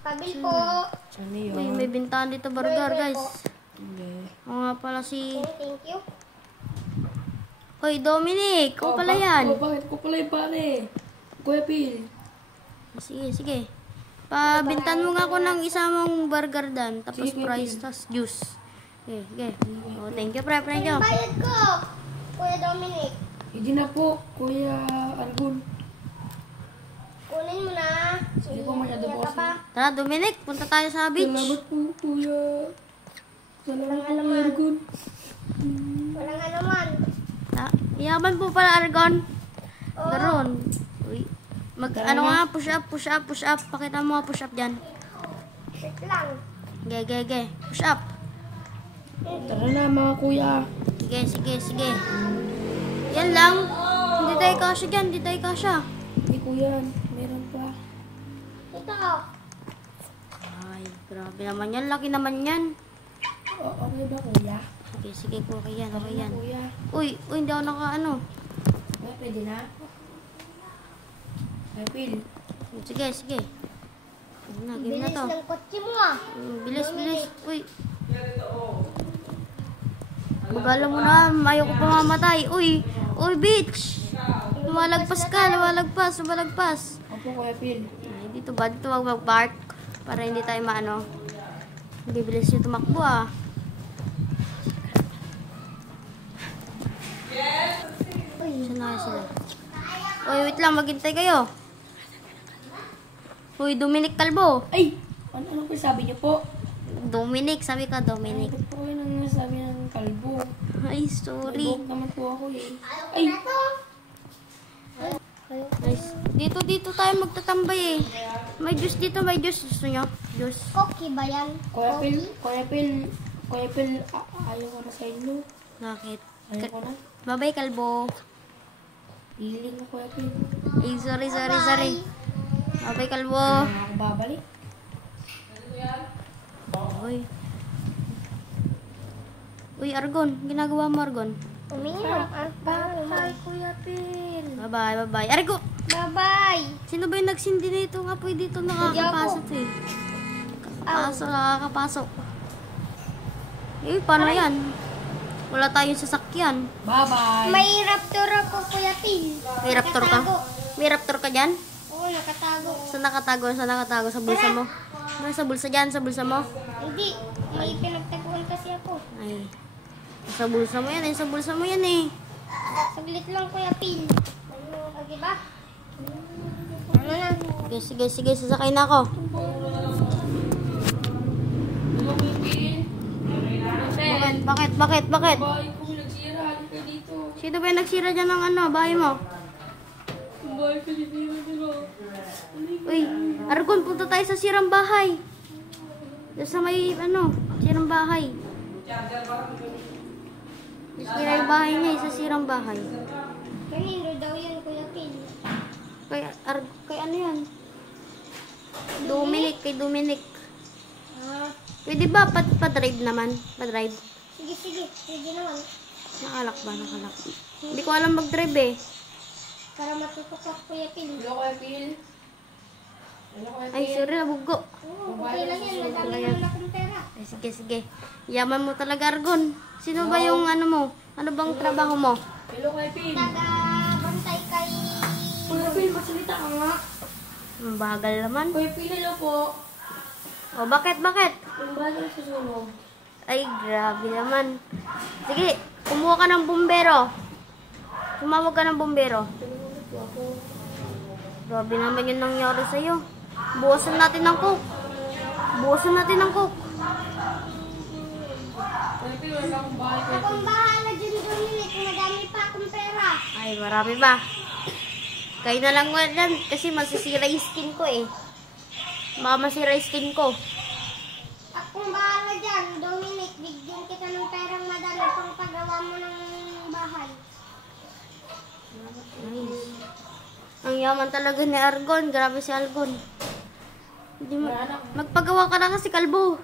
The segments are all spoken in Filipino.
Pabil po. Uy, may bintahan dito burger, guys. O nga pala si... Thank you. Hoy, Dominic! Ko pala yan. Bakit ko pala yung pare? Kuya Phil. Sige, sige. Pabintan mo nga ako ng isa mong burger dan. Tapos Sige, fries, tapos juice. Okay, okay. Oh, thank you, pre. Thank you. Bayad ko. Kuya Dominic. Hindi na po, Kuya Argon. Kunin mo na. Sige po, masyado po Ka pa. Tara, Dominic. Punta tayo sa beach. Salamat po, Kuya. Salamat po, Kuya Argon. Walang anuman. Yaman po pala, Argon. Garon. Uy. Ano nga, push up, push up, push up. Pakita mo nga push up dyan. Sit lang. Ge, ge, ge. Push up. Tara na, mga kuya. Sige, sige, sige. Yan lang. Hindi tayo kasya dyan, hindi tayo kasya. Hindi, kuya. Meron pa. Ito. Ay, grabe naman yan. Laki naman yan. Okay ba, kuya? Sige, sige, okay yan, okay yan. Kuya. Uy, uy, hindi ako naka-ano. Kuya, pwede na? Kuya Phil. Sige, sige. Game na, game na Bilis to. ng kotse mo ah. Bilis, bilis. Uy. Magala mo na, ayaw ko pamamatay. Uy, uy, bitch. Lumalagpas ka, lumalagpas, lumalagpas. Opo, Kuya Phil. Ay, dito ba? Dito wag mag-park. Para hindi tayo maano. Hindi bilis yung tumakbo ah. Saan na sila? Uy, wait lang, maghintay kayo. Uy, Dominic Calvo. Ay! Ano po sabi niyo po? Dominic, sabi ka Dominic. Bakit po yun ang sabi ng kalbo? Ay, sorry. Kalbo naman po ako eh. Ay. Nice. Dito tayo magtatambay eh. May juice dito, may juice. Gusto nyo? Juice. Cookie ba yan? Kuya Phil, ayaw ko na sa inyo. Bakit? Ayaw ko na. Bye-bye, Kalbo. Hiling ko, Kuya Phil. Ay, sorry, sorry, sorry. Bye-bye, Kalbo. Hindi ako babalik. Uy. Uy, Argon. Ginagawa mo, Argon. Uminom. Bye, Kuya Phil. Bye-bye, bye-bye. Argo! Bye-bye. Sino ba yung nagsindi nito? Nga po dito nakakapasok eh. Nakakapasok. Eh, paano yan? Wala tayong sasakyan. Bye-bye. May raptor ako, Kuya Phil. May raptor ka? Nakatago. May raptor ka dyan? Oo, nakatago. Saan nakatago? Saan nakatago? Sa bulsa mo? May sa bulsa dyan? Sa bulsa mo? Hindi. May pinagtaguan kasi ako. Ay. Sa bulsa mo yan eh. Sa bulsa mo yan eh. Saglit lang, Kuya Phil. Okay ba? Ano na? Sige, sige, sige. Sasakay na ako. Bakit? Bakit? Bahay ko nagsira. Halika dito. Sino ba yung nagsira dyan ng ano? Bahay mo? Bahay ko sinira nila. Uy, Argon, punta tayo sa sirang bahay. Doon sa may, ano, sirang bahay. Sira yung bahay niya, sa sirang bahay. Kanino daw yan, Kuya Phil? Kay ano yan? Dominic, kay Dominic. Ah, Pwede ba pa-drive naman? Pa-drive. sige, sige. Sige naman. Nakalak ba? Nakalak. Hindi ko alam mag-drive eh. Para matutok ako, Kuya Phil. Hello, Kuya Phil. Hello, Kuya Ay, Phil. sorry, nabugo. Oo, okay lang yan. Madami naman akong pera. Ay, sige, sige. Yaman mo talaga, Argon. Sino ba yung ano mo? Ano bang trabaho mo? Hello, Kuya Phil. Taga-bantay kay... Kuya Phil, magsalita ka nga. Ang bagal naman. Kuya Phil, hello po. O, bakit? Ang bagal sa sunog. Ay, grabe naman. Sige, kumuha ka ng bumbero. Tumawag ka ng bumbero. Grabe naman yung nangyari sa'yo. Buwasan natin ng coke. Buwasan natin ng coke. Kuya Phil, wala akong bahay. Akong bahala dyan, Dominic. Madami pa akong pera. Ay, marami ba? Kayo na lang yan kasi masisira yung skin ko eh. Baka masira yung skin ko. Akong bahala dyan, Dominic. Bigyan kita ng perang madami pang pagawa mo ng bahay. Nice. Ang yaman talaga ni Argon. Grabe si Argon. Hindi mo, magpagawa ka na kasi, Kalbo.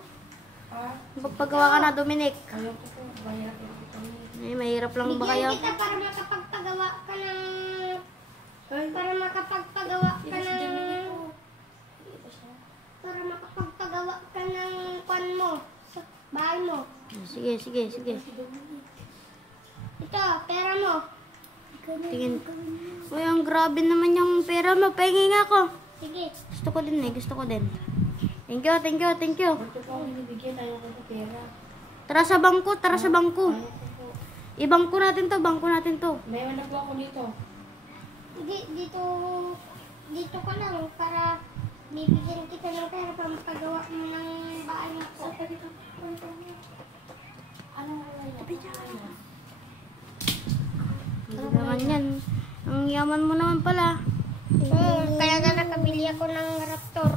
Magpagawa ka na, Dominic. Ayaw ko po. Mahirap yung kami. Ay, mahirap lang ba kayo? Bigyan kita para makapagpagawa ka ng... Para makapagpagawa ka ng... Para Sige, sige, sige. Ito, pera mo. Tingin. Uy, ang grabe naman yung pera mo. Pahingi nga ako. Sige. Gusto ko din eh, gusto ko din. Thank you, thank you, thank you. Ito po ang binibigyan. Ayaw ko ng pera. Tara sa bangko, tara sa bangko. Ayaw ko po. Ibangko natin to, bangko natin to. May na po ako dito. Dito ka lang para bibigyan kita ng pera para pagawa mo ng bahay mo. Hindi naman yan. Ang yaman mo naman pala. Kaya nga nakabili ako ng Raptor.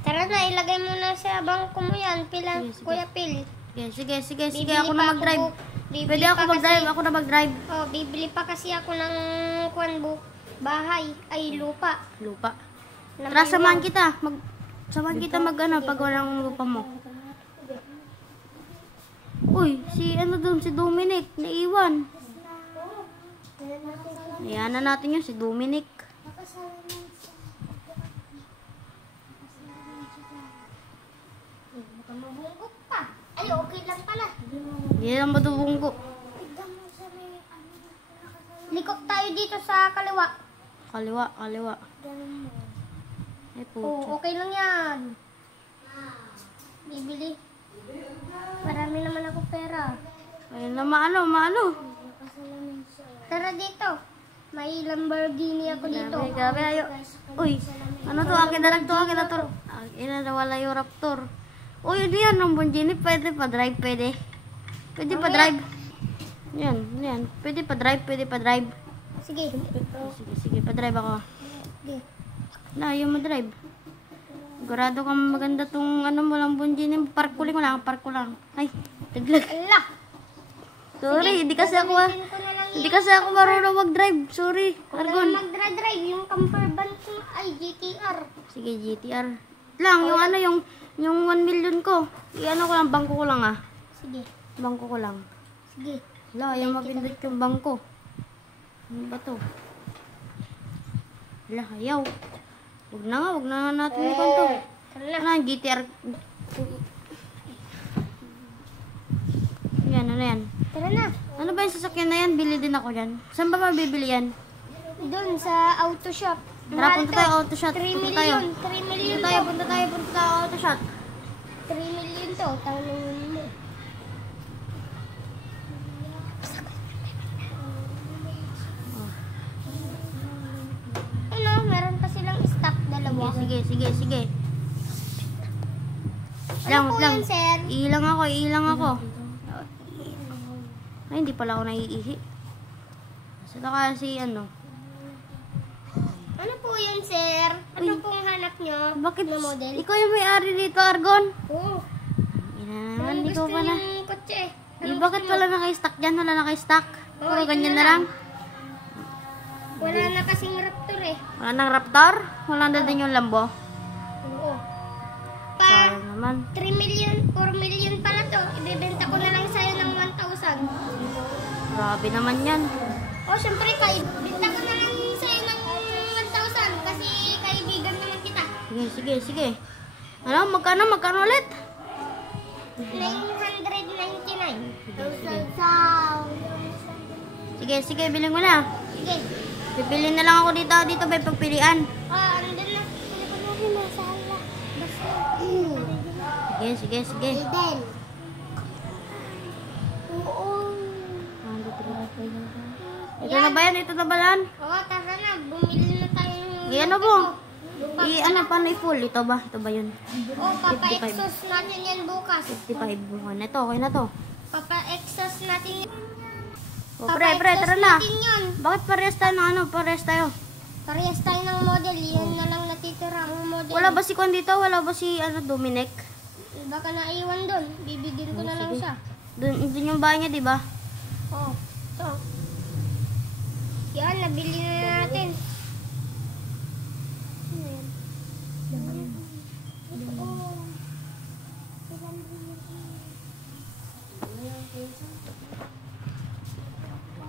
Tara na, ilagay mo na sa bangko mo yan, Sige, sige. Kuya Pil. Sige, sige, sige. Bibili Ako pa na ako mag-drive. bibili Pwede ako pa mag-drive, kasi- ako na mag-drive. Oh, bibili pa kasi ako ng bahay, ay lupa. Lupa. Na Tara, may samahan wall. kita. Samahan kita pag walang lupa mo. Uy, si si Dominic, naiwan. Ayan na natin yun, si Dominic. Mabungkot pa. Ay, okay lang pala. Hindi lang madubunggo. Likop tayo dito sa kaliwa. Kaliwa, kaliwa. Ay po. Oh, okay lang yan. Bibili. Marami naman ako pera. Ayun na, maano. Tara dito. May Lamborghini ako dito. Grabe, ayo. Uy, ano to? Akin na lang to, akin na to. Akin na wala yung Raptor. Uy, yun yan, ng Bonjini. Pwede pa drive, pwede. Pwede pa drive. Yan. Pwede pa drive. Sige. Sige, pa-drive ako. Sige. Na, yung ma-drive. Sigurado kang maganda tong mo lang Bonjini. Park ko lang. Ay, taglag. Ala. Sorry, hindi kasi ako Gamitin ko na lang hindi kasi ako marunong mag-drive. Sorry, Argon. Argon. Mag-drive yung camper van ko ay GTR. Sige, GTR. Lang, yung 1 million ko. I-ano ko lang, bangko ko lang ah. Sige. Bangko ko lang. Sige. Wala, yung mapindot yung bangko. Ano ba to? Wala, ayaw. Huwag na nga natin ikon to. Tara na. Ano, GTR. Ano yan? Tara na. Ano ba yung sasakyan na yan? Bili din ako yan. Saan ba mabibili yan? Doon sa auto shop. Tara, punta tayo, auto shop. 3 Punta tayo. million. 3 million Punta tayo, auto shop. 3 million to. Tanungin mo. Ano? Meron pa silang stock dalawa. Sige. Ano po yun, sir? Ilang ako. Ay, hindi pala ako naiihi. Saka kasi Ano po yun, sir? Ano pong hanap nyo? Bakit? Na model? Ikaw yung may-ari dito, Argon? Oo. Ina naman, Anong hindi ko gusto pala. niyong kotse? Bakit pala naka-stock dyan? Wala naka-stock? Puro ito ganyan na na lang? Wala na kasing Raptor eh. Wala nang Raptor? Wala na din yung Lambo? Oo. Pa, Sayang naman. 3 million, 4 million pala to. Ibebenta ko na lang sa'yo ng 1,000. Grabe naman yan. O, syempre, benta ko na lang sa'yo ng 1,000 kasi kaibigan naman kita. Sige. Ano? Magkano ulit? 999. Sige, bilhin ko na. Sige. Pipili na lang ako dito may pagpilian. Andun na. Pili ko na rin nasa ala. Sige. Eden. Oo. Ito na ba yan? Ito na ba yan? Oo, tara na. Bumili na tayo ng... Ano po? Paano i-full? Ito ba yun? Oh, papa-exhaust natin yan bukas. 55 buwan. Ito, okay na to. Papa-exhaust natin yan. O, pre, tara na. natin yan. Bakit parehas tayo ng ano? Parehas tayo. Parehas tayo ng model. Yan na lang natitira ang model. Wala ba si Kwan dito? Wala ba si Dominic? Baka naiwan doon. Bibigyan ko na lang sige. siya. Doon yung bahay niya, di ba? Oh, ito. Yan, nabili na natin.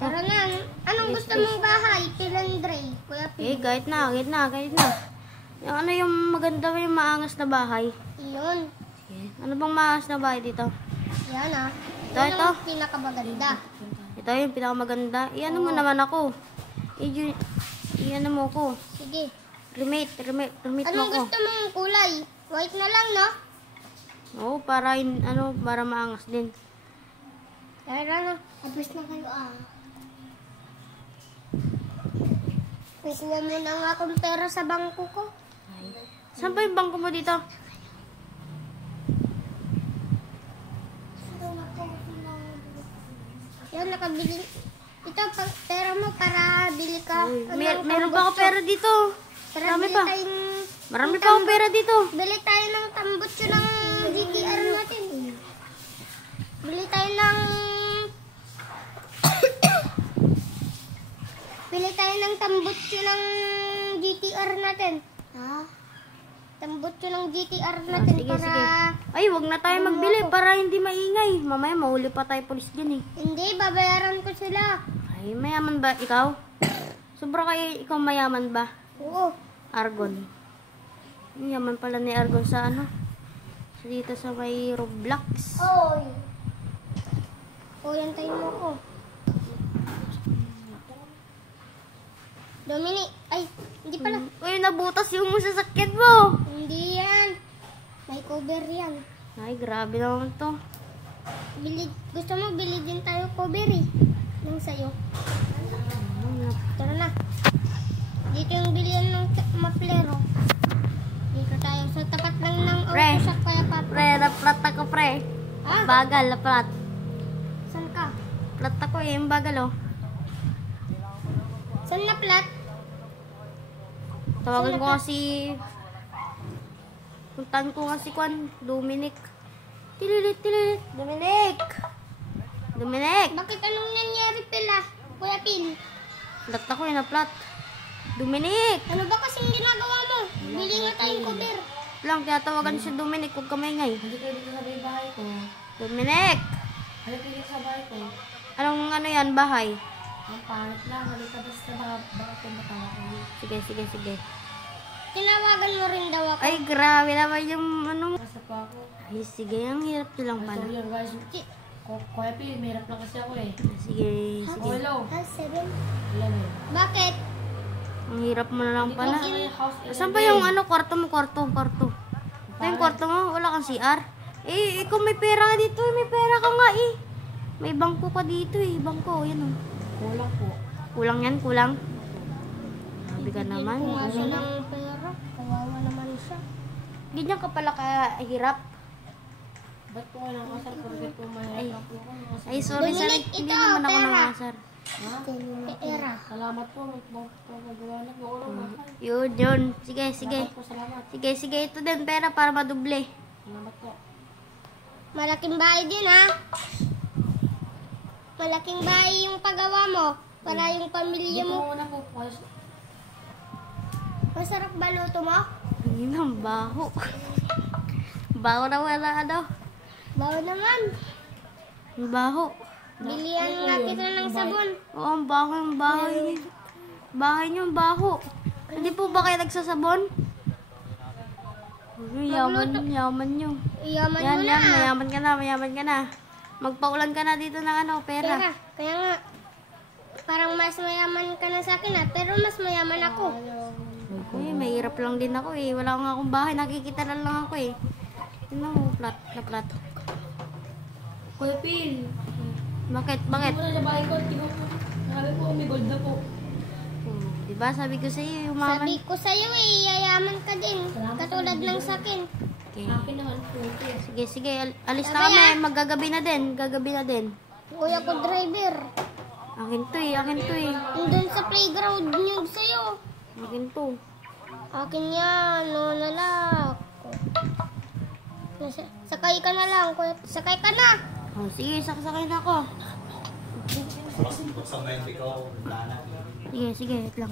Tara na. Anong gusto mong bahay? Pilandre. Kuya Pil. Kahit na. Yung yung maganda yung maangas na bahay. Iyon. Ano bang maayos na bahay dito? Yan ah. Ito, Yan ito. ang pinakamaganda. Ito yung pinakamaganda. Iyan mo naman ako. Iyan mo ko. Sige. Remate mo Anong ko. gusto mong kulay? White na lang, no? Oo, para para maangas din. Tara na. Tapos na kayo ah. Kukuha mo na nga akong pera sa bangko ko. Saan ba yung bangko mo dito? Yan, nakabili. Ito, pera mo para bili ka. Meron ba ako pera dito? Marami bili pa. tayong- Marami pa akong pera dito. Bili tayo ng tambutso ng GTR natin. Bili tayo ng... Bili tayo ng tambutso ng GTR natin. Ha? Tambutso ng GTR natin Sige, para... sige. Ay, wag na tayo magbili para hindi maingay. Mamaya mahuli pa tayo pulis dyan eh. Hindi, babayaran ko sila. Ay, mayaman ba ikaw? Sobra kayo ikaw mayaman ba? Oo. Argon. Yaman pala ni Argon sa ano? Dito sa may Roblox. Oy. O, yan tayo mo ko. Dominic, ay, hindi pala. Uy, nabutas yung sasakyan mo. Hindi yan. May cover yan. Ay, grabe naman to. Gusto mo, bili din tayo cover eh. Nang sayo. Tara na. Dito yung bilihan ng maplero. Dito tayo sa tapat lang ng Pre. auto shop kaya papa. Pre, naplat ako pre. Ah, Bagal, naplat. saan ka? Plat ako eh, yung bagal oh. Saan na plat? Tawagan ko nga si... Puntahan ko nga si Kwan, Dominic. Tililit. Dominic! Bakit anong nangyari pala? Kuya Pin, Plat ako eh, naplat. Dominic! ano ba kasing ginagawa mo? Bili nga tayong cover. Lang, kaya tawagan si Dominic, huwag ka maingay. Hindi kayo dito sa bahay ko. Dominic! Halika dito sa bahay ko. Anong ano yan, bahay? Ang pangit lang. Halika basta baka kumatawa ko. Sige. Tinawagan mo rin daw ako. Ay, grabe naman yung ano. Basta pa ako. Ay, sige, ang hirap nyo lang pala. Sorry guys. Kuya P, mahirap lang kasi ako eh. Sige. Oh, hello. 7. 11. Bakit? Ang hirap mo na lang pala. House Saan ba yung ano, kwarto mo? Kwarto. Ito yung kwarto mo, wala kang CR. Eh, ikaw may pera ka dito, may pera ka nga eh. May bangko ka dito eh, bangko, yan oh. Kulang po. Kulang yan, kulang. Sabi ka naman. Kung nga siya ng pera, kawawa naman siya. Ganyan ka pala kahirap. Ba't po kayo nakasal? Porket po mahirap lang po ako. Nakasal. Ay, sorry, sorry. Dominic, Hindi ito, naman ako pera. nangasar. Ha? Pera. Salamat po. Magagawa na po ako ng mahal. Yun. Sige. Salamat po, salamat. Sige, ito din pera para maduble. Salamat po. Malaking bahay din ha. Malaking bahay yung paggawa mo. Para yung pamilya Dito mo. muna po. Masarap ba luto mo? Hindi na, ang baho. Baho na wala ano. Bawa naman. Ang baho. Bilihan nga kita ng sabon. Oo, ang baho yung bahay. Bahay niyo, ang baho. Hindi po ba kayo nagsasabon? Yaman nyo. Iyaman Yan, mo na. mayaman ka na. Magpaulan ka na dito ng ano, pera. Pera. Kaya nga. Parang mas mayaman ka na sa akin ha. Pero mas mayaman ako. Uy, mahirap lang din ako eh. Wala nga akong bahay, nakikita na lang ako eh. Tingnan mo, plat. Kuya Pin. Bakit? Dito muna sa bahay ko. Tingnan po. Sabi po, may gold na po. Diba, sabi ko sa iyo, umaman. Sabi ko sa'yo yayaman ka din. Katulad ng sakin. Okay. Akin naman po. Sige, alis na Sabi, kami. Maggagabi na din. Kuya ko driver. Akin to eh. Nandun sa playground niyo sa'yo. Akin to. Akin yan. Lalak. Sakay ka na lang. Kuya. Sakay ka na. Oh, sige, sakasakay na ako. Sige, wait lang.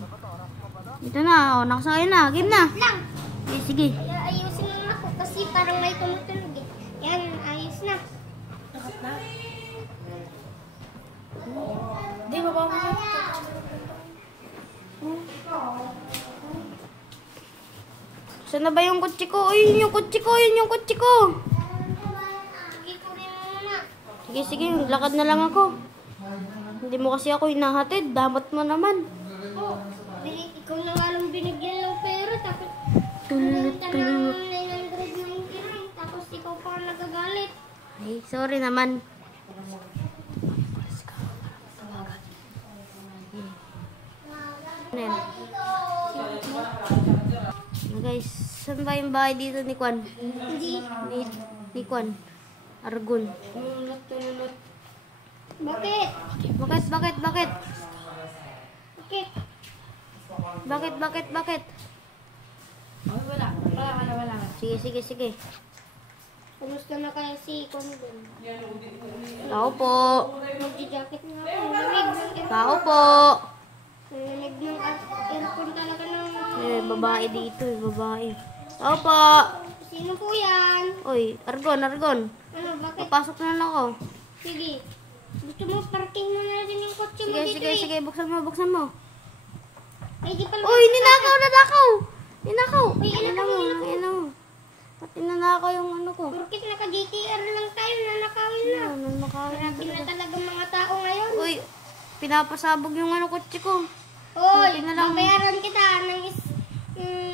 Ito na, nakasakay na. Game na. Lang. Sige. Ayusin mo na ako kasi parang may tumutunog eh. Yan, ayos na. Takat na. Hindi, baba mo na. Saan na ba yung kotse ko? Uy, yun yung kotse ko. Sige, sige. Lakad na lang ako. Hindi mo kasi ako hinahatid. Damat mo naman. Oh, ikaw na nga lang binigyan ng pera. Tapos, Tulot, benta tulot. ng 999. Tapos, ikaw pa ang nagagalit. Ay, sorry naman. Ano yan? Guys, saan ba yung bahay dito ni Kwan? Hindi. Ni Kwan? Argon. Tulot. Bakit? Bakit? Bakit? Bakit? Ay, wala. Sige. Kumusta na kaya si Condon? Tao po. Magja-jacket nga ako. Lamig ng aircon. Tao po. Lamig ng aircon talaga ng... Babae dito, babae. Tao po. Sino po yan? Oy, Argon. Ano, bakit? Papasok na lang ako. Sige. Gusto mo parking mo na rin yung kotse mo dito Sige. Buksan mo. Ay, di pala. Uy, ninakaw. Uy, Ano mo? Ba't ninakaw yung ano ko? Porkit naka-GTR lang tayo, nanakawin na. Grabe na talaga mga tao ngayon. Uy, pinapasabog yung ano kotse ko. Oy, buti na lang. babayaran kita ng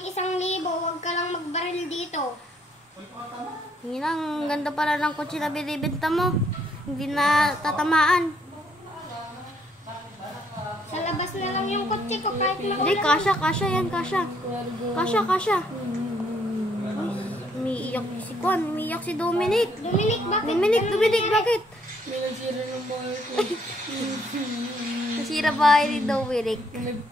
1,000. Huwag ka lang magbaril dito. Hindi ang ganda pala ng kotse na binibenta mo. Hindi na tatamaan. Sa labas na lang yung kotse ko kahit Hindi, maulan. kasya yan. Kasya. Umiiyak si Kwan, umiiyak si Dominic. Dominic, bakit? Dominic, bakit? May nagsira ng bahay ko. Nasira bahay ni Dominic.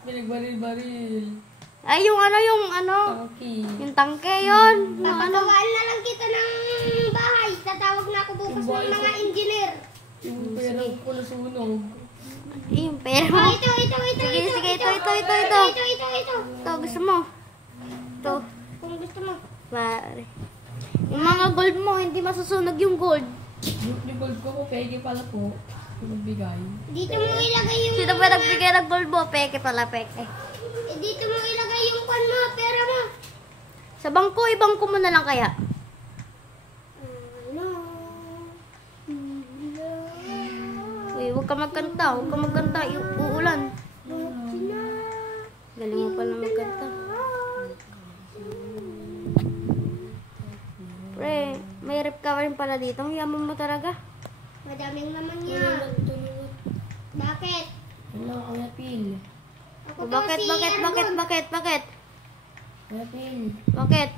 Pinagbaril-baril. Ay, yung Tangki. yung tangke yun. Yung ano. Papagawaan na lang kita ng bahay. Tatawag na ako bukas ng mga engineer. Yung pera ko nasunog. Yung pera mo. Oh, ito. Sige, ito. Ito, gusto mo? Ito. Kung gusto mo. Pare. Yung mga gold mo, hindi masusunog yung gold. Yung gold ko, pegi pala po. Yung nagbigay. Dito mo ilagay yung... Sino ba nagbigay ng gold mo? Peke pala, peke. Dito mo ilagay yung kwan mo, pera mo. Sa bangko, ibangko mo na lang kaya. Uy, huwag ka magkanta. Uulan. Galing mo pala magkanta. Pre, may rep ka rin pala dito. Ang yaman mo talaga. Madaming naman yan. Bakit? Hello, Kuya Pil. Ako to si Argon. Bakit? Kuya Pil. Bakit?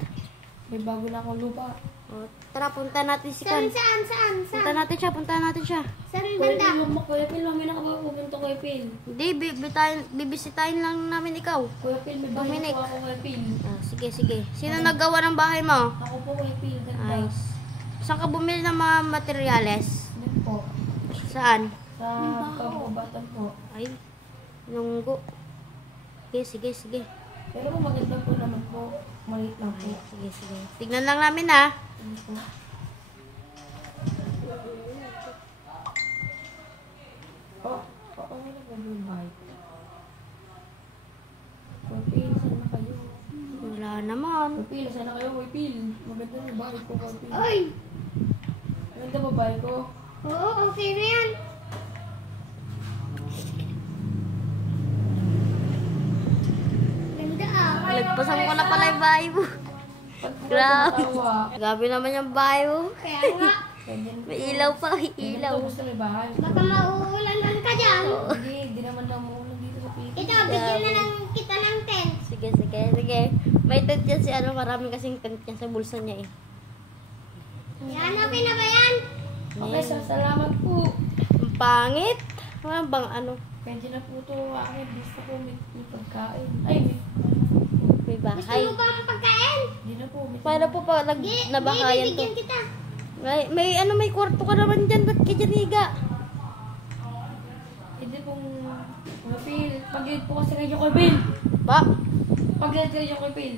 May bago na akong lupa. O, tara, punta natin si Saan? Kan. Punta natin siya. Saan Kuya banda? Pil, Kuya Pil, mamaya na ka ba pupunta, Kuya Pil? Hindi, bibisitahin lang namin ikaw. Kuya Pil, may bahay Dominic. po ako, Kuya Pil. Ah, sige. Sino naggawa ng bahay mo? Ako po, Kuya Pil. Ganda. Nice. Saan ka bumili ng mga materyales? Doon po. Saan? Sa kabubatan po. Ay, lunggo. Sige. Pero maganda po naman po. Maliit lang po. Sige. Tignan lang namin ha. Ano po? Ano ba yung bahay? Kuya Pil, saan na kayo? Wala naman. Kuya Pil, saan na kayo, Kuya Pil? Maganda yung bahay ko, Kuya Pil. Ay! Maganda ba bahay ko? Oo, okay na yan. Ganda ah. Nagpasan ko na pala yung bahay mo. Grabe. Grabe naman yung bahay mo. Kaya nga, May ilaw pa, may ilaw. Gusto may bahay. baka mauulanan ka dyan. Hindi naman na muna dito sa Pilipinas. Ito, bigyan na lang kita ng tent. Sige. May tent yan si marami kasing tent yan sa bulsa niya eh. Yan, okay na ba yan? Okay, salamat po. Ang pangit. Wala bang ano? Pwede na po ito akin. Gusto ko may pagkain. Ay, May Gusto bahay. mo ba ang pagkain? hindi na po. Paano po pa nabahayan to? Bibigyan kita. May kwarto ka naman dyan. Ba't ka dyan higa? Hindi pong Kuya Pil. Pag-edit po kasi kayo, Kuya Pil. Ba? Pag-edit kayo, Kuya Pil.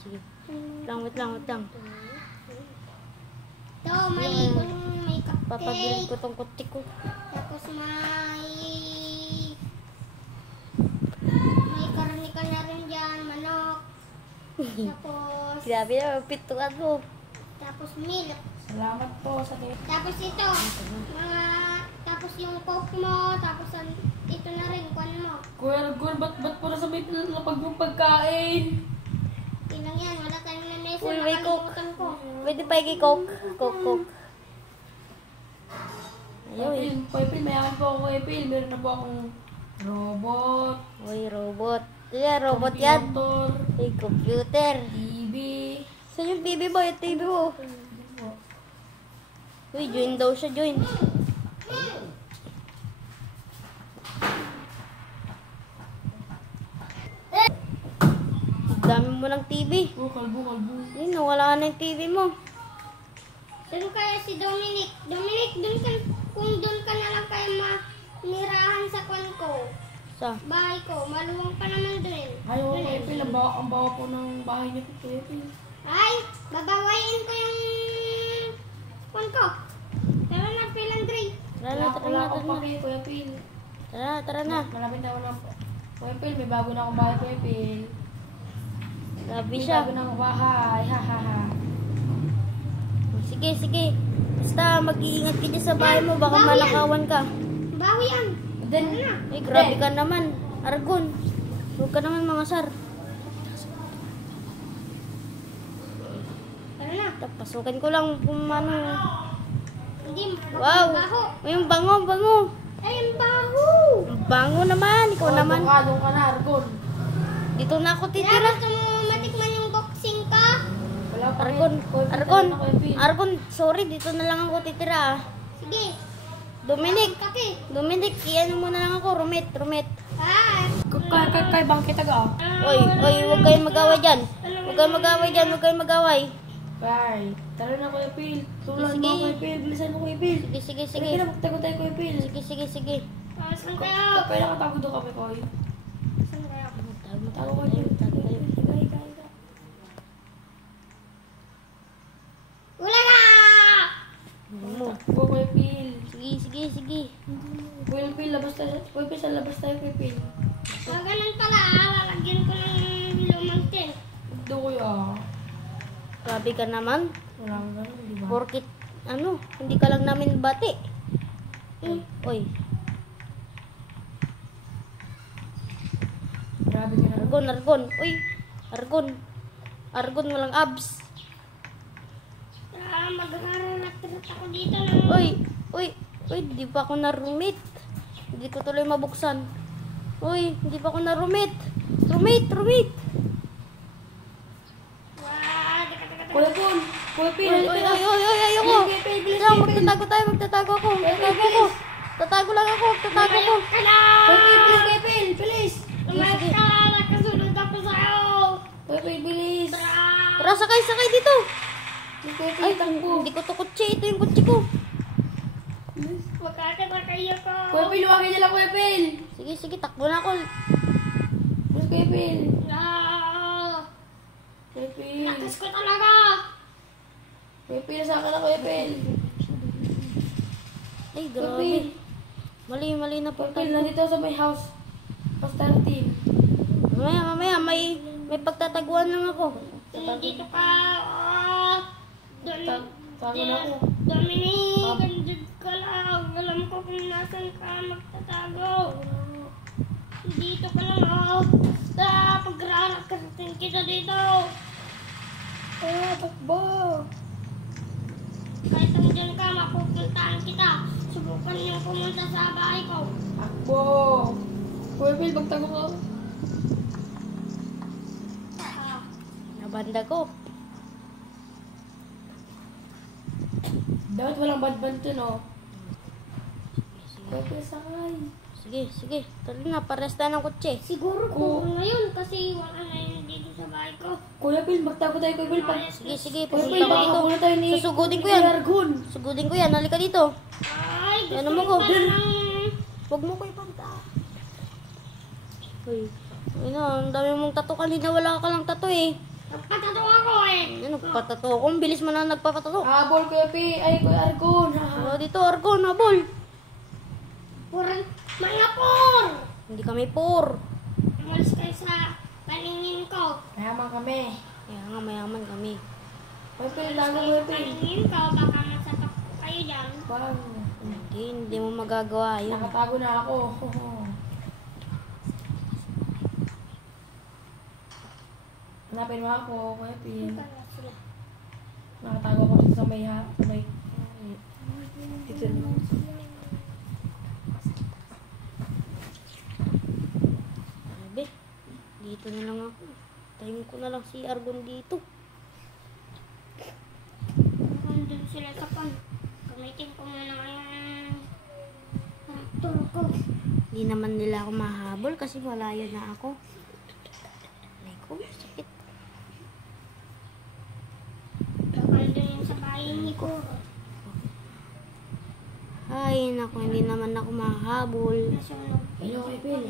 Sige. Wait lang. Ito, may cupcake. Papabilin ko tong kutsi ko. Tapos may karne ka na rin dyan, manok. Tapos Grabe na, pintuan mo. milk. Salamat po sa tip. Tapos ito, tapos yung coke mo, tapos ito na rin, kwan mo. Kuya Argon, ba't po nasa may lapag mong pagkain? Ilang yan, wala tayong na mesa, Uy, may coke. nakalimutan ko. Pwede pa i-coke. Coke. Ayun. Kuya Pil, mayaman po ako Kuya Pil. Meron na po akong robot, Uy, robot. Yeah, robot yan. computer, Uy, computer. TV. Saan yung TV mo? Yung TV mo. Uy, join daw siya, join. Dami mo ng TV. Oh, kalbo. Ay, nawala na yung TV mo. Doon kaya si Dominic. Dominic, kung doon ka na lang kaya manirahan sa kwan ko, Sa? bahay ko, maluwang pa naman doon. Ayaw ko Kuya Pil, ang bawa po ng bahay niyo po Kuya Pil. Ay, babawain ko yung kwan ko. Tara na, Pilandre. Wala akong paki Kuya Pil. Tara na. Malapit na ako ng Kuya Pil, may bago na akong bahay Kuya Pil. Grabe May siya. bago na akong bahay, ha. Sige. Basta mag-iingat ka dyan sa bahay mo. Baka Bawi yan. malakawan ka. Bawi yan. Then, Ay, grabe ka naman. Argon. Huwag ka naman mga sar. Tara na. Pasukin ko lang kung ano. Hindi, Wow. baho. Ay, yung bango. Ay, ang baho. Ang bango naman. Ikaw naman. Doon ka na, Argon. Dito na ako Tira, titira. gusto mo matikman yung boxing ka? Wala pa Argon. Kuya Pil, Argon. tara na, Kuya Pil. Argon, sorry. Dito na lang ako titira. ah. Sige. Dominic. Kape. Dominic, iyan mo na lang ako. Rumit. Ah. Kay bangkit aga. Oy, huwag kayong mag-away dyan. Huwag kayong mag-away. Bye. Tara na Kuya Pil. Tulan Sige. mo Kuya Pil. Bilisan mo Kuya Pil. Sige. Sige na, magtago tayo Kuya Pil. Sige. Saan kayo? Kailan katago doon kami Kuya? Saan kayo? Tago Kuya Pil. Higa. Wala na! Takbo Kuya Pil. Sige. Kuya Pil, labas tayo. Kuya Pil, sa labas tayo Kuya Pil. Ganun pala, lalagyan ko ng lumang tin. Doon Kuya. Grabe ka naman. Wala kang ganun, di ba? Porkit, hindi ka lang namin bati. Oy, Grabe ka na. Argon. Uy, Argon, walang abs. Magharap ako dito ng... Uy, di pa ako na-rumit. Hindi ko tuloy mabuksan. Uy, hindi pa ako na-rumit. Rumit. Kuya Pil. Kuya Pil. Uy, ayoko. Magtatago ako. Tatago lang ako. Umayok ka na! Kuya Pil, bilis. Umayok ka! Nakasunod ako sa'yo! Kuya Pil, bilis. Tara, sakay dito. Kuya Pil, Ay, takbo. hindi ko to kutsi. Ito yung kutsi ko. Magkakasakayo ko! Kuya Pil, huwagin niya lang Kuya Pil. Sige, takbo na ako. Bilis Kuya Pil. No! Kuya Pil. Lakas ko talaga! Kuya Pil, nasa ka na Kuya Pil. Ay, Kuya grabe. Pil. Mali na po Kuya Pil, nandito ako sa may house. House 13. Mamaya, may pagtataguan lang ako. Dito ka! Tago na ako. Dominic, andyan ka lang. Alam ko kung nasan ka magtatago. Dito ka lang, oh. Pag-rarating kita dito. Takbo. Kahit andyan ka, mapupuntahan kita. Subukan niyo pumunta sa bahay ko. Takbo. Kuya Pil, magtago ka. Nabanda ko. Dapat walang bad-bad to, no? Kuya Pil, sakay. Sige. Tara na, pares tayo ng kutsi. Siguro ko ngayon kasi wala na yun dito sa bahay ko. Kuya Pil, magtago tayo Kuya Pil. Sige, Kuya pupunta Pil, ko dito. makakabula tayo ni... Susugudin ko yan. Argon. Sugudin ko yan. Halika dito. Ay, Ano gusto mo ko ko? pala ng... Huwag mo ko ipanta. Uy, ang dami mong tato kanina. Wala ka lang tato eh. Nagpatato ako eh. Ano, patato ako. Ang bilis mo na nagpapatato. Habol Kuya Pil. Ay, Kuya Argon. Dito, Argon, habol. Purang mga por! Hindi kami poor. Umalis kayo sa paningin ko. Mayaman kami. Kaya nga, mayaman kami. Kuya Pil, tago Kuya Pil. Ayun ka, baka masapak kayo dyan. Parang, Hindi mo magagawa yun. nakatago na ako. Hanapin mo ako, Kuya Pil. Nakatago ako sa may dito lang. Sabi, dito na lang ako. Tayin ko na lang si Argon dito. Nandun sila sa pan. Gamitin ko muna yung traktor ko. Hindi naman nila ako mahabol kasi malayo na ako. Ay ko, sakit. Baka nandun yung sa bahay ni Kuro. Ay, naku, hindi naman ako mahabol. Nasunog. Hello, Kuya Pil.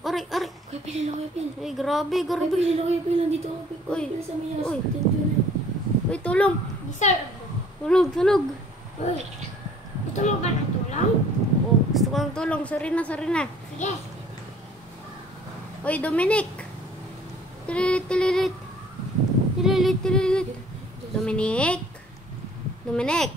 Aray, aray. Kuya Pil, hello, Kuya Pil. Ay, grabe, Kuya grabe. Pil, hello, Kuya Pil. Nandito ako, Kuya Uy. Pil, sa may house. Uy. Dito na. Uy, tulong. Sir, Tulog, tulog. uy, gusto mo ba ng tulong? Oh, gusto ko ng tulong. Sorry na, sorry na. Sige. Uy, Dominic. Tililit, tililit. Tililit, tililit. Dominic. Dominic.